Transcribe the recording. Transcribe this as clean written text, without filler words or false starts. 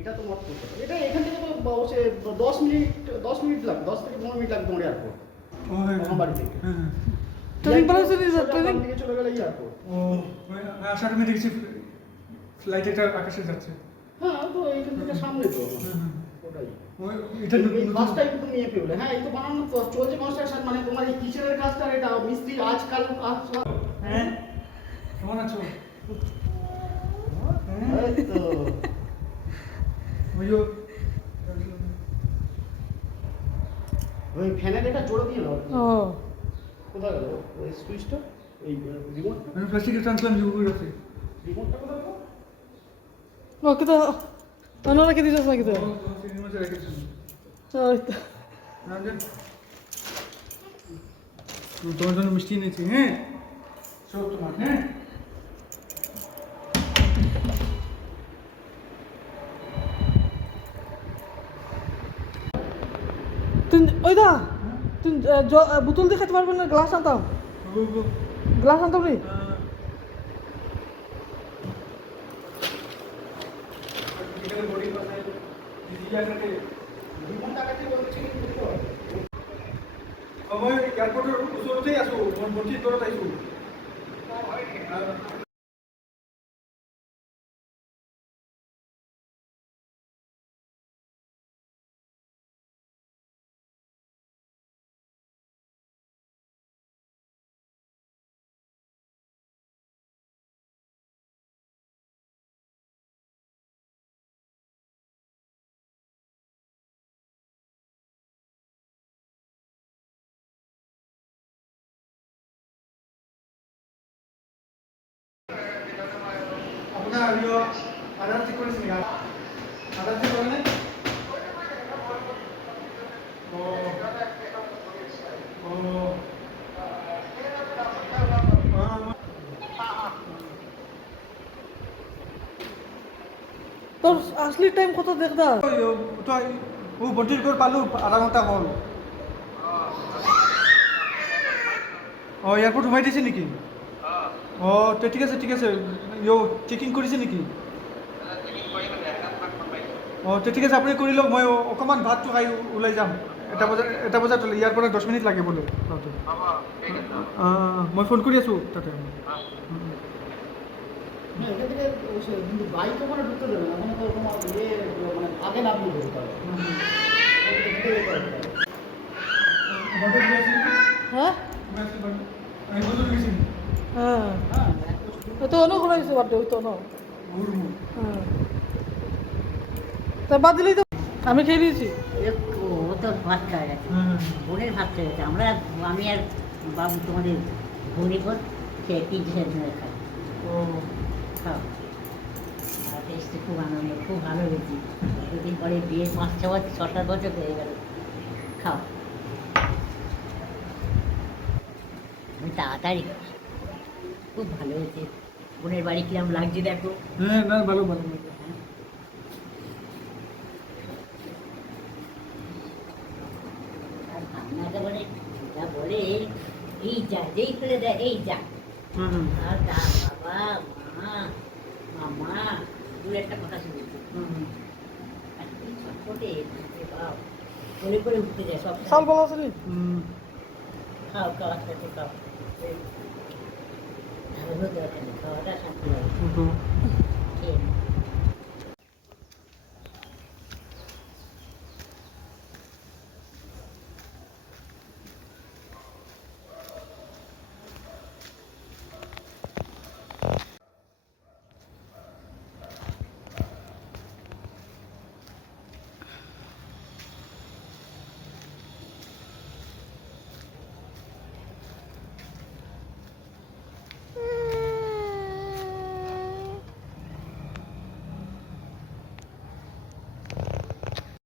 এটা তো মত করতে হবে। এটা এখান থেকে তো বসে 10 মিনিট লাগবে, 10 থেকে 15 মিনিট লাগবে তোমার এয়ারপোর্ট। আমার বাড়ি থেকে। ট্রেনিং প্লাসে ট্রেনিং দিকে চলে গেলে এয়ারপোর্ট। ও আশা করি দেখছি ফ্লাইট একটা আকাশে যাচ্ছে। হ্যাঁ তো এইখান থেকে সামনে তো। ওটাই। এটা ফার্স্ট টাইম তুমি নিয়ে পেলে। হ্যাঁ এই তো বানানো তো চলছে কনস্ট্রাকশন, মানে তোমার এই কিচেনের কাজটা এটা মিস্ত্রি আজকাল হ্যাঁ কেমন আছো? এই তো ওই ফ্যানের এটা জোড়া দিয়ে নাও। ও কোথায় গেল ওই সুইচটা? এই রিমোটটা? আমি প্লাস্টিকের ট্রান্সলাম জিওগ্রাফি। রিমোটটা কোথায় গেল? ওকে তো অন্যরা কি দিছিস নাকি তো সিনেমা রেখেছি। ওই তো তোমার জন্য মিষ্টি এনেছি। হ্যাঁ সব তোমার। হ্যাঁ তুই ওই দা তুই বোতল দিয়ে খেতে পারবেন না, গ্লাস আনতাম, গ্লাস আনতাম রে। মই এয়াৰপৰ্টৰ ওচৰতেই আছোঁ, মই ভণ্টিৰ ঘৰত আহিছোঁ। আপোনাৰ আধাৰ ঠিক কৰিছে নেকি? আধাৰ ঠিক কৰে নে? তোর আসলি টাইম কত দেখ দা? তই ভণ্টিৰ ঘৰ পালোঁ, আধা ঘণ্টা হ'ল। অঁ এয়াৰপৰ্ট সোমাই দিছে নেকি? অঁ তে ঠিক আছে ঠিক আছে। চেকিং কৰিছে নেকি? অঁ তে ঠিক আছে, আপুনি কৰি লওক, মই অকণমান ভাতটো খাই ওলাই যাম। এটা বজাত ইয়াৰ পৰা 10 মিনিট লাগে বোলে পাওঁতে। মই ফোন কৰি আছোঁ তাতে। না এখান থেকে কিন্তু বাইক ওখানে ঢুকতে দেবে না, ওখানে তো তোমার মানে আগে নামিয়ে দেবে তারা। হ্যাঁ হ্যাঁ ওই তো অন্য করাইছে বার্থডে, ওই তো অন্য। হ্যাঁ তা বাদ দিলেই তো, আমি খেয়ে দিয়েছি। ও তো ভাত খাওয়া গেছে, বোনের ভাত খাওয়া গেছে। আমি আর বাবু তোমাদের ভৌনি পর খেয়ে 3-4 জনের খাই। খাও। আর টেস্টে খুব আনন্দ, খুব ভালো হয়েছি। দুদিন পরে বিয়ে 5-6 বছর হয়ে গেল। খাও। আমি তাড়াতাড়ি খুব ভালো হয়েছে। বোনের বাড়ি কিরম লাগছে দেখো। হ্যাঁ না ভালো ভালো। আর ভাবনাটা বলে যা বলে এই যা, যেই ফেলে দেয় এই যা। আর যা বাবা মা মামা দু একটা কথা শুনেছি। আর কি ছটফটে বাপ করে করে উঠতে যায় সব। সাল ভালো আছে নি? খাও খাও আস্তে আস্তে খাও। ভালো দরকার নেই, খাওয়াটা শান্তি লাগে। খেয়ে